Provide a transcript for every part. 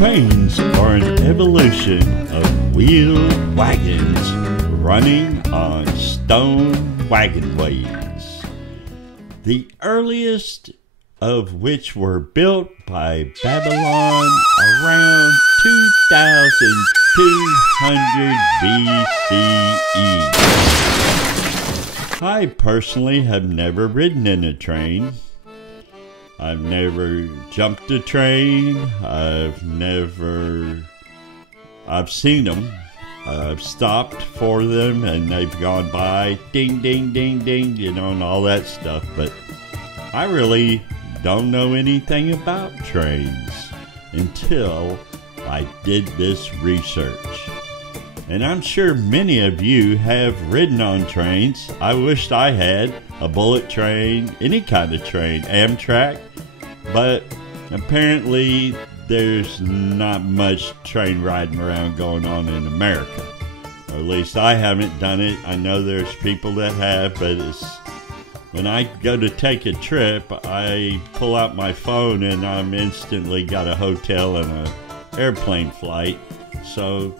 Trains are an evolution of wheeled wagons running on stone wagonways, the earliest of which were built by Babylon around 2200 BCE. I personally have never ridden in a train. I've never jumped a train. I've seen them. I've stopped for them and they've gone by, ding, ding, ding, ding, and all that stuff. But I really don't know anything about trains until I did this research. And I'm sure many of you have ridden on trains. I wished I had a bullet train, any kind of train, Amtrak. But apparently there's not much train riding around going on in America. Or at least I haven't done it. I know there's people that have, but when I go to take a trip, I pull out my phone and I'm instantly got a hotel and an airplane flight. So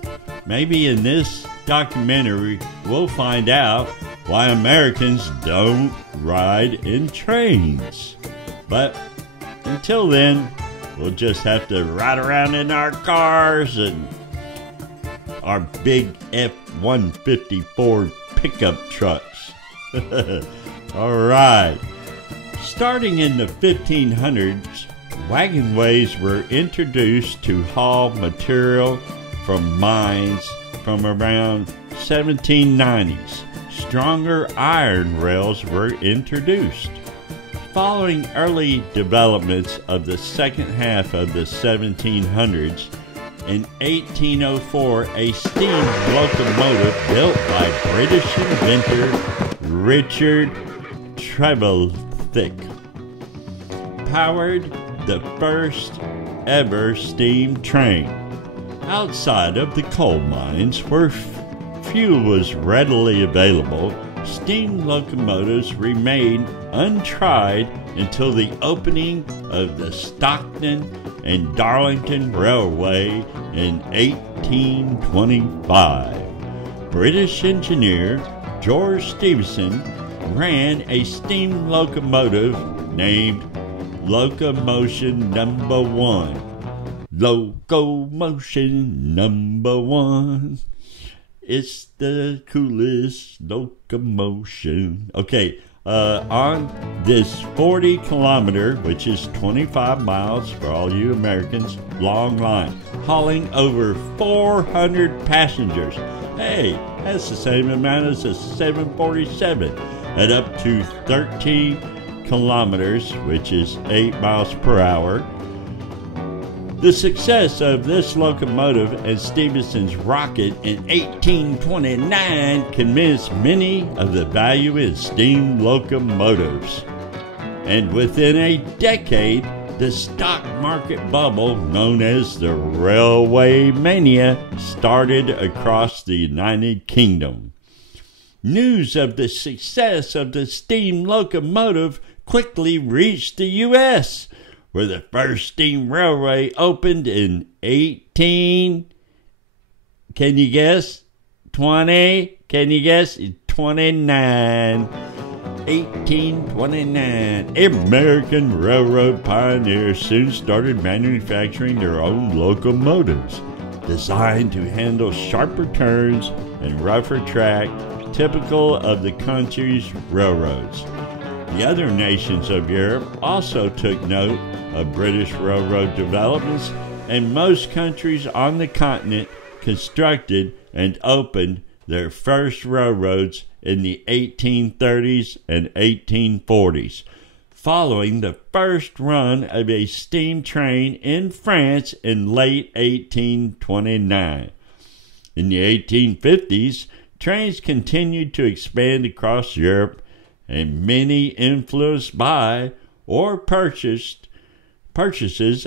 maybe in this documentary, we'll find out why Americans don't ride in trains. But until then, we'll just have to ride around in our cars and our big F-154 pickup trucks. All right. Starting in the 1500s, wagonways were introduced to haul material from mines. From around 1790s, stronger iron rails were introduced. Following early developments of the second half of the 1700s, in 1804, a steam locomotive built by British inventor Richard Trevithick powered the first ever steam train. Outside of the coal mines, where fuel was readily available, steam locomotives remained untried until the opening of the Stockton and Darlington Railway in 1825. British engineer George Stephenson ran a steam locomotive named Locomotion Number 1. Locomotion Number 1. It's the coolest locomotion. Okay, on this 40-kilometer, which is 25 miles for all you Americans, long line, hauling over 400 passengers. Hey, that's the same amount as a 747 at up to 13 kilometers, which is 8 miles per hour. The success of this locomotive and Stephenson's rocket in 1829 convinced many of the value in steam locomotives. And within a decade, the stock market bubble known as the railway mania started across the United Kingdom. News of the success of the steam locomotive quickly reached the U.S., where the first steam railway opened in 29? Can you guess? 1829. American railroad pioneers soon started manufacturing their own locomotives, designed to handle sharper turns and rougher track, typical of the country's railroads. The other nations of Europe also took note of British railroad developments, and most countries on the continent constructed and opened their first railroads in the 1830s and 1840s, following the first run of a steam train in France in late 1829. In the 1850s, trains continued to expand across Europe, and many influenced by or purchases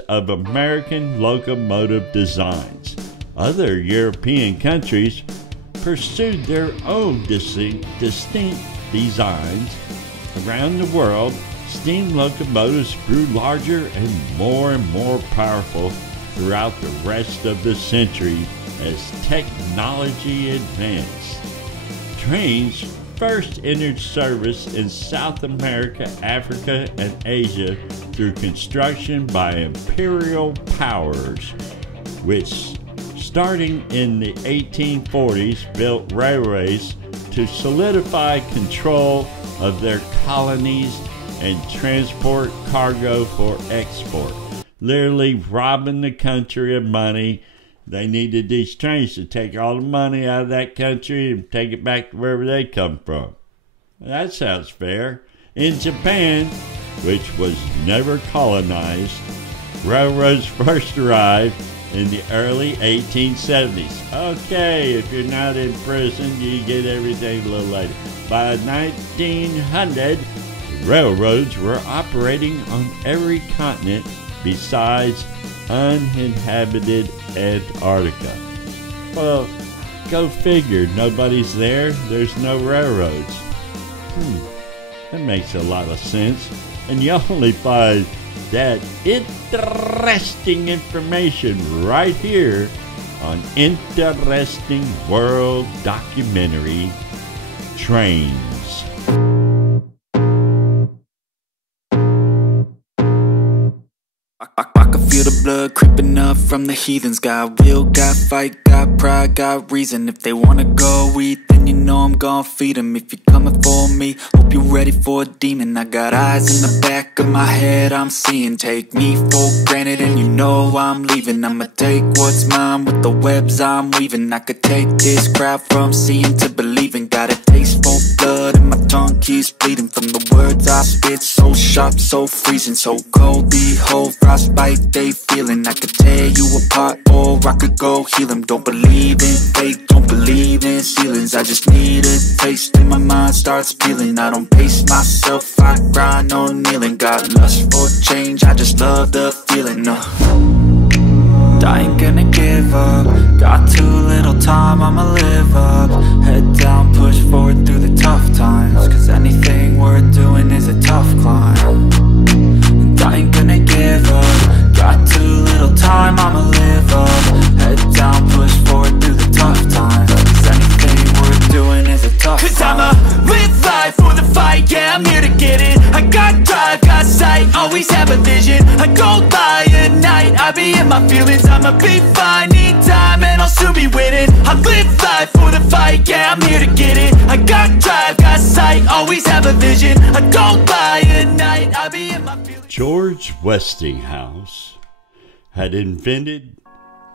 of American locomotive designs. Other European countries pursued their own distinct designs. Around the world, steam locomotives grew larger and more powerful throughout the rest of the century as technology advanced. Trains first entered service in South America, Africa, and Asia through construction by imperial powers, which, starting in the 1840s, built railways to solidify control of their colonies and transport cargo for export. Literally robbing the country of money. They needed these trains to take all the money out of that country and take it back to wherever they come from. That sounds fair. In Japan, which was never colonized, railroads first arrived in the early 1870s. Okay, if you're not in prison, you get everything a little later. By 1900, railroads were operating on every continent besides uninhabited Antarctica. Well, go figure. Nobody's there. There's no railroads. That makes a lot of sense. And you only find that interesting information right here on Interesting World Documentary Trains. I can feel the blood creeping up from the heathens. Got will, got fight, got pride, got reason. If they wanna go eat, then you know I'm gon' feed them. If you're coming for me, hope you're ready for a demon. I got eyes in the back of my head, I'm seeing. Take me for granted and you know I'm leaving. I'ma take what's mine with the webs I'm weaving. I could take this crowd from seeing to believing. Got a taste for blood and my tongue keeps bleeding from the words I spit. So sharp, so freezing, so cold. Behold, frostbite they feeling. I could tear you apart or I could go heal them. Don't believe in fate, don't believe in ceilings. I just need a taste and my mind starts peeling. I don't pace myself, I grind on kneeling. Got lust for change, I just love the feeling. I ain't gonna give up. Got too little time, I'ma live up. Head down, push forward through the tough times. Cause anything worth doing is a tough climb. And I ain't gonna give up. Got too little time, I'ma live up. Head down, push forward through the tough times. Cause anything worth doing is a tough climb. Cause I'ma live life for the fight, yeah, I'm here to get it. I got drive, got sight, always have a vision. I go by at night, I be in my feelings. I'ma be fine, need time, and I'll soon be winning. I live life for the fight, yeah, I'm here to get it. I got drive, got sight, always have a vision. I go by at night, I be in my feelings. George Westinghouse had invented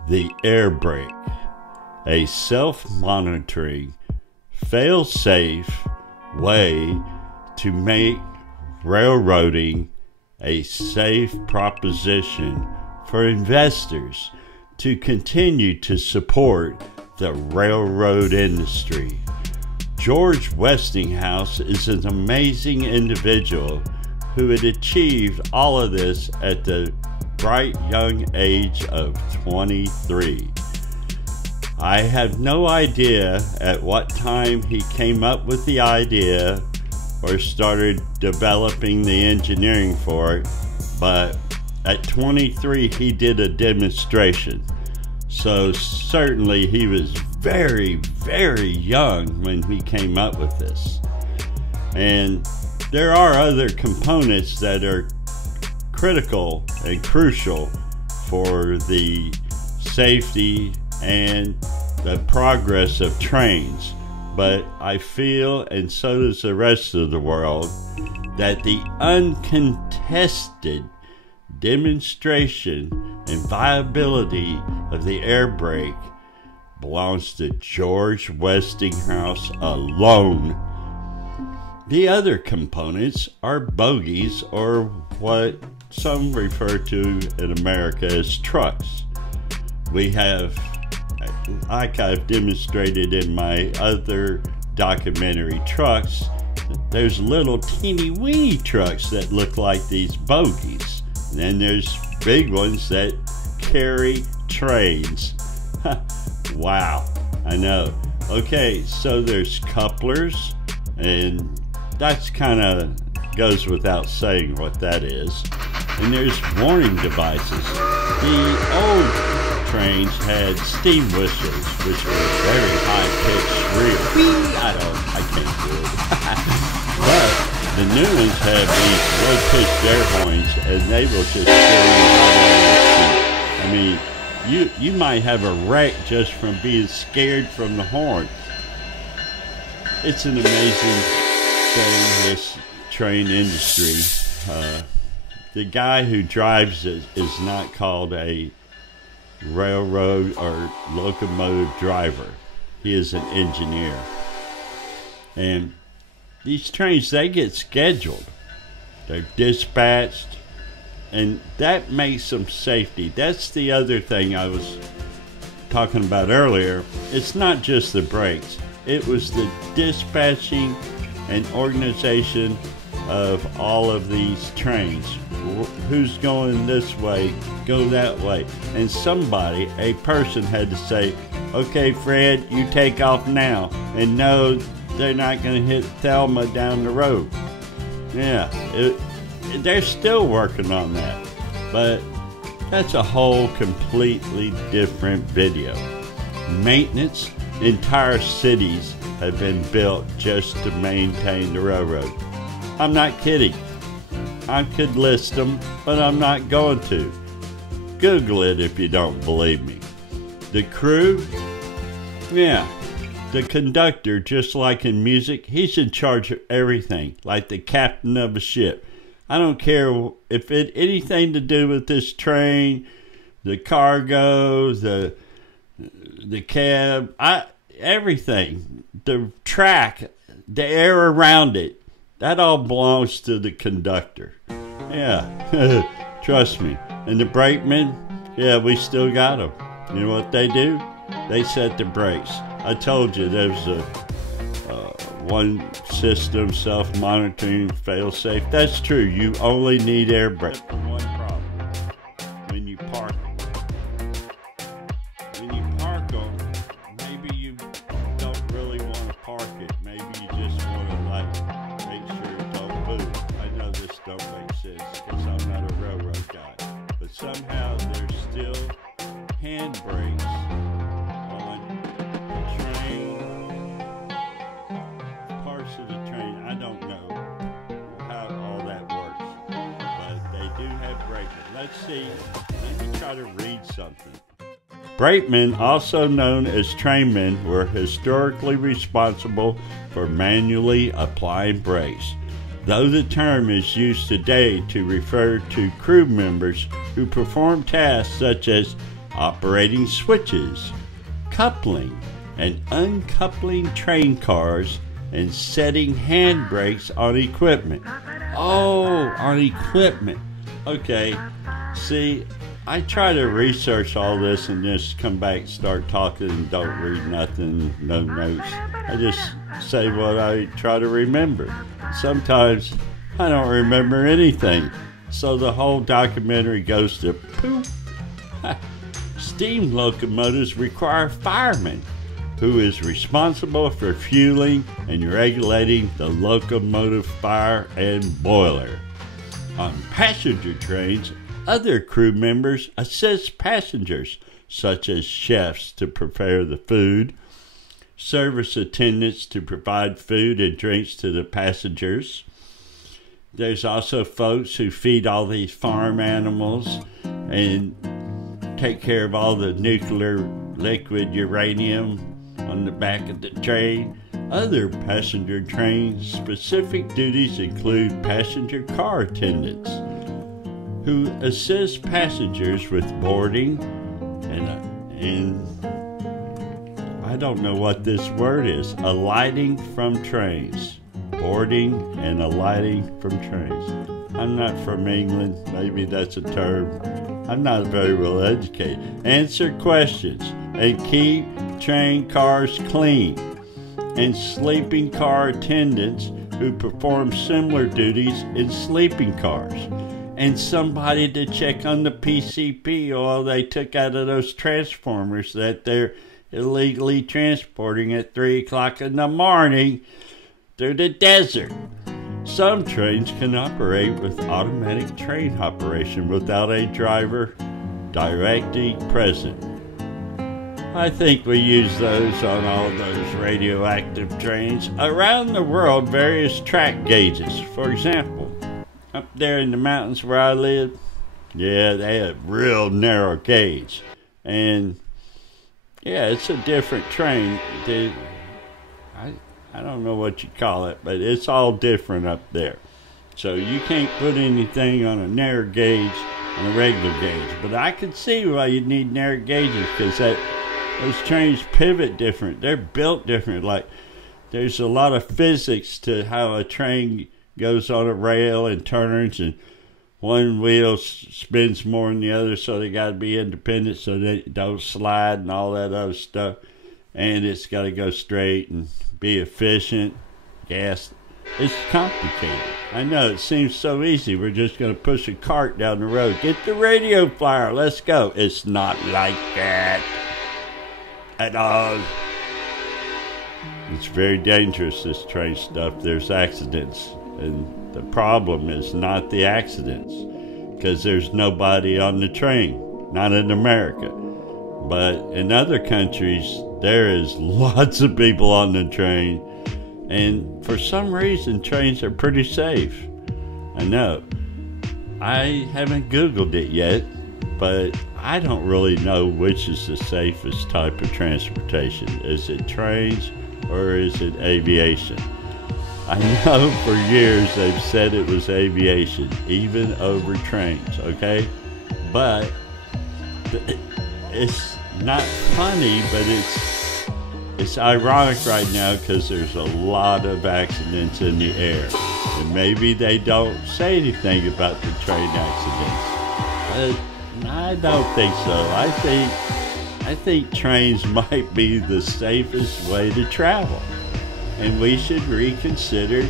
the air brake, a self-monitoring, fail-safe way to make railroading a safe proposition for investors to continue to support the railroad industry. George Westinghouse is an amazing individual who had achieved all of this at the bright young age of 23. I have no idea at what time he came up with the idea or started developing the engineering for it, but at 23 he did a demonstration. So certainly he was very, very young when he came up with this. And there are other components that are critical and crucial for the safety and the progress of trains. But I feel, and so does the rest of the world, that the uncontested demonstration and viability of the air brake belongs to George Westinghouse alone. The other components are bogies, or what some refer to in America as trucks. We have, like I've demonstrated in my other documentary trucks, there's little teeny weeny trucks that look like these bogies. And then there's big ones that carry trains. Wow, I know. Okay, so there's couplers, and that's kind of goes without saying what that is. And there's warning devices. The old trains had steam whistles, which were very high-pitched shrill. I can't do it. But the new ones have these low-pitched air horns, and they will just scare you right out of your seat. I mean, you might have a wreck just from being scared from the horn. It's an amazing thing, this train industry. The guy who drives it is not called a railroad or locomotive driver. He is an engineer. And these trains, they get scheduled. They're dispatched. And that makes some safety. That's the other thing I was talking about earlier. It's not just the brakes. It was the dispatching and organization of all of these trains. Who's going this way, go that way. And somebody, a person, had to say, okay, Fred, you take off now. And no, they're not going to hit Thelma down the road. Yeah, they're still working on that. But that's a whole completely different video. Maintenance, entire cities have been built just to maintain the railroad. I'm not kidding. I could list them, but I'm not going to. Google it if you don't believe me. The crew? Yeah. The conductor, just like in music, he's in charge of everything, like the captain of a ship. I don't care if it anything to do with this train, the cargo, the cab, everything, the track, the air around it. That all belongs to the conductor. Yeah, trust me. And the brakemen, yeah, we still got them. You know what they do? They set the brakes. I told you there's a one system, self-monitoring, fail-safe. That's true. You only need air brakes. One problem. When you park them, maybe you don't really want to park it. Maybe you just want to make sure it don't move. I know this don't make sense because I'm not a railroad guy. But somehow there's still handbrakes on parts of the train. I don't know how all that works, but they do have brakemen. Let's see. Let me try to read something. Brakemen, also known as trainmen, were historically responsible for manually applying brakes, though the term is used today to refer to crew members who perform tasks such as operating switches, coupling and uncoupling train cars, and setting handbrakes on equipment. Oh, on equipment. Okay, see, I try to research all this and just come back and start talking and don't read nothing, no notes. I just say what I try to remember. Sometimes I don't remember anything, so the whole documentary goes to poop. Steam locomotives require firemen, who is responsible for fueling and regulating the locomotive fire and boiler. On passenger trains, other crew members assist passengers, such as chefs to prepare the food, service attendants to provide food and drinks to the passengers. There's also folks who feed all these farm animals and take care of all the nuclear liquid uranium on the back of the train. Other passenger train specific duties include passenger car attendants, who assist passengers with boarding and I don't know what this word is, alighting from trains. Boarding and alighting from trains. I'm not from England, maybe that's a term. I'm not very well educated. Answer questions and keep train cars clean. And sleeping car attendants who perform similar duties in sleeping cars. And somebody to check on the PCP oil they took out of those transformers that they're illegally transporting at 3 o'clock in the morning through the desert. Some trains can operate with automatic train operation without a driver. directly present. I think we use those on all those radioactive trains. Around the world, various track gauges. For example, up there in the mountains where I live, yeah, they have real narrow gauge. And yeah, it's a different train. I don't know what you call it, but it's all different up there. So you can't put anything on a narrow gauge and a regular gauge. But I can see why you need narrow gauges, because those trains pivot different. They're built different. Like, there's a lot of physics to how a train goes on a rail and turns, and one wheel spins more than the other, so they got to be independent so they don't slide and all that other stuff. And it's got to go straight and be efficient. Gas. It's complicated. I know, it seems so easy. We're just going to push a cart down the road. Get the radio flyer. Let's go. It's not like that at all. It's very dangerous, this train stuff. There's accidents. And the problem is not the accidents, because there's nobody on the train. Not in America. But in other countries, there is lots of people on the train. And for some reason, trains are pretty safe. I know. I haven't Googled it yet, but I don't really know which is the safest type of transportation. Is it trains or is it aviation? I know for years they've said it was aviation, even over trains, okay? But it's not funny, but it's ironic right now because there's a lot of accidents in the air. And maybe they don't say anything about the train accidents. But I don't think so. I think trains might be the safest way to travel. And we should reconsider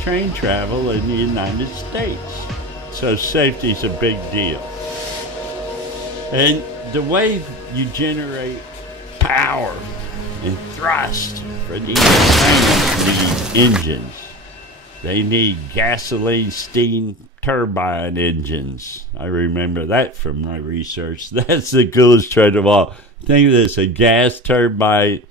train travel in the United States. So safety's a big deal. And the way you generate power and thrust for these trains need engines. They need gasoline steam turbine engines. I remember that from my research. That's the coolest train of all. Think of this, a gas turbine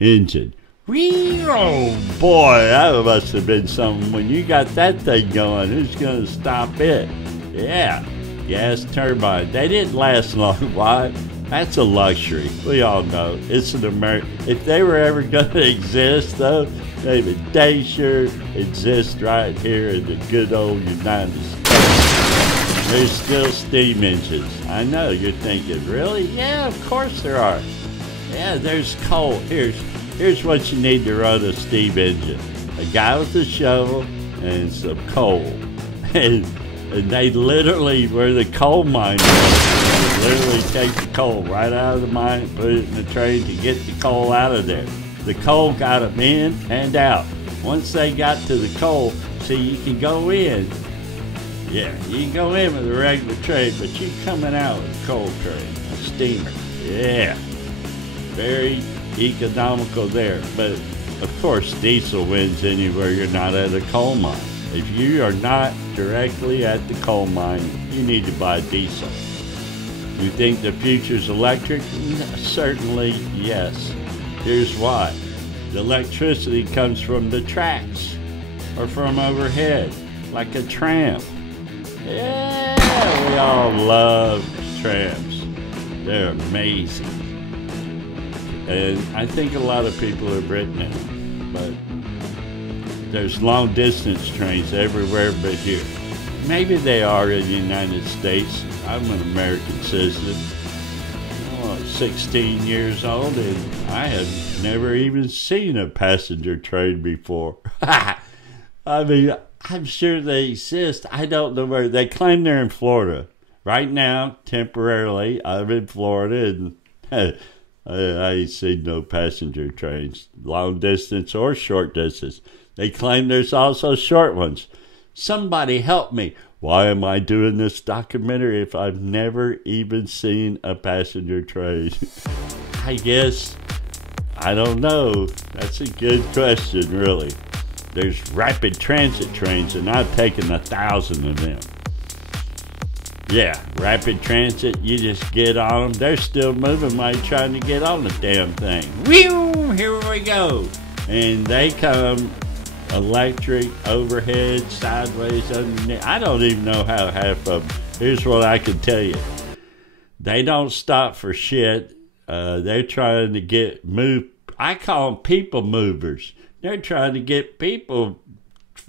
engine. Oh boy, that must have been something. When you got that thing going, who's going to stop it? Yeah, gas turbine. They didn't last long. Why? That's a luxury. We all know. It's an American. If they were ever going to exist, though, they sure exist right here in the good old United States. There's still steam engines. I know, you're thinking, really? Yeah, of course there are. Yeah, there's coal. Here's what you need to run a steam engine. A guy with a shovel and some coal. And they literally, where the coal mine was, they literally take the coal right out of the mine and put it in the train to get the coal out of there. The coal got them in and out. Once they got to the coal, see, you can go in. Yeah, you can go in with a regular train, but you're coming out with a coal train, a steamer. Yeah, very economical there. But, of course, diesel wins anywhere you're not at a coal mine. If you are not directly at the coal mine, you need to buy diesel. You think the future's electric? Certainly, yes. Here's why. The electricity comes from the tracks or from overhead, like a tram. Yeah, we all love trams. They're amazing. And I think a lot of people have written them, but there's long distance trains everywhere but here. Maybe they are in the United States. I'm an American citizen. 16 years old, and I have never even seen a passenger train before. I mean, I'm sure they exist. I don't know where. They claim they're in Florida. Right now, temporarily, I'm in Florida, and I ain't seen no passenger trains, long distance or short distance. They claim there's also short ones. Somebody help me. Why am I doing this documentary if I've never even seen a passenger train? I guess, I don't know. That's a good question, really. There's rapid transit trains, and I've taken 1,000 of them. Yeah, rapid transit, you just get on them. They're still moving while you're trying to get on the damn thing. Whew, here we go. And they come electric, overhead, sideways, underneath. I don't even know how half of them. Here's what I can tell you. They don't stop for shit. They're trying to move. I call them people movers. They're trying to get people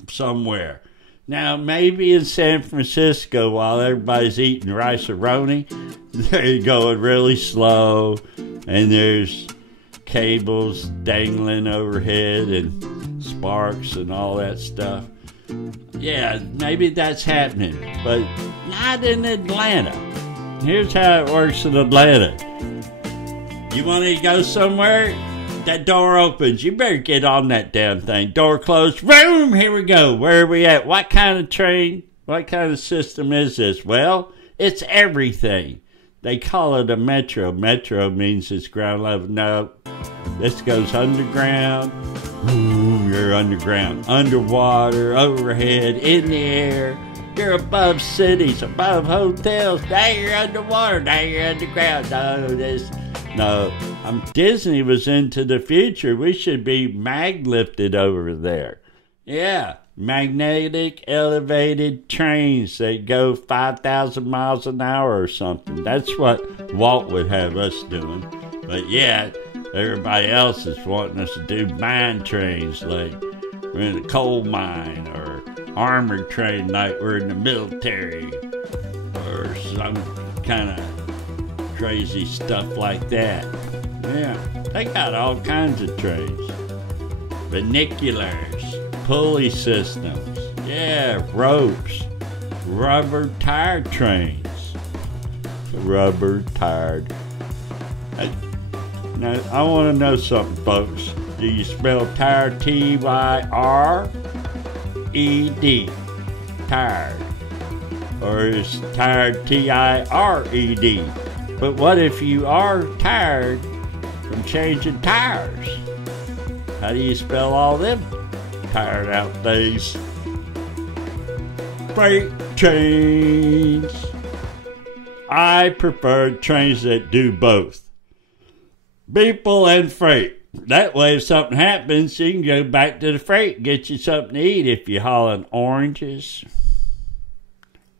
somewhere. Now, maybe in San Francisco, while everybody's eating rice-a-roni, they're going really slow, and there's cables dangling overhead and sparks and all that stuff. Yeah, maybe that's happening, but not in Atlanta. Here's how it works in Atlanta. You want to go somewhere? That door opens. You better get on that damn thing. Door closed. Boom! Here we go. Where are we at? What kind of train? What kind of system is this? Well, it's everything. They call it a metro. Metro means it's ground level. No, this goes underground. Ooh, you're underground. Underwater, overhead, in the air. You're above cities, above hotels. Now you're underwater. Now you're underground. No, Disney was into the future. We should be mag-lifted over there. Yeah, magnetic elevated trains that go 5,000 miles an hour or something. That's what Walt would have us doing. But yeah, everybody else is wanting us to do mine trains like we're in a coal mine, or armored train like we're in the military, or some kind of crazy stuff like that. Yeah, they got all kinds of trains. Funiculars, pulley systems, yeah, ropes, rubber tire trains. Rubber tired. Now, I want to know something, folks. Do you spell tired T-Y-R-E-D? Tired. Or is tired T-I-R-E-D? But what if you are tired from changing tires? How do you spell all them tired out things? Freight trains. I prefer trains that do both. People and freight. That way if something happens, you can go back to the freight and get you something to eat if you're hauling oranges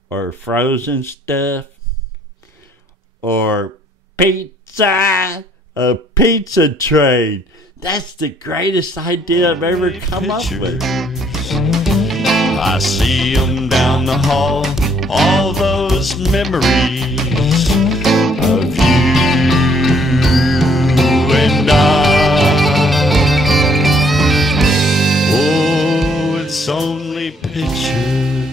or frozen stuff. Or pizza, a pizza train. That's the greatest idea I've ever come up with. I see them down the hall, all those memories of you and I. Oh, it's only pictures.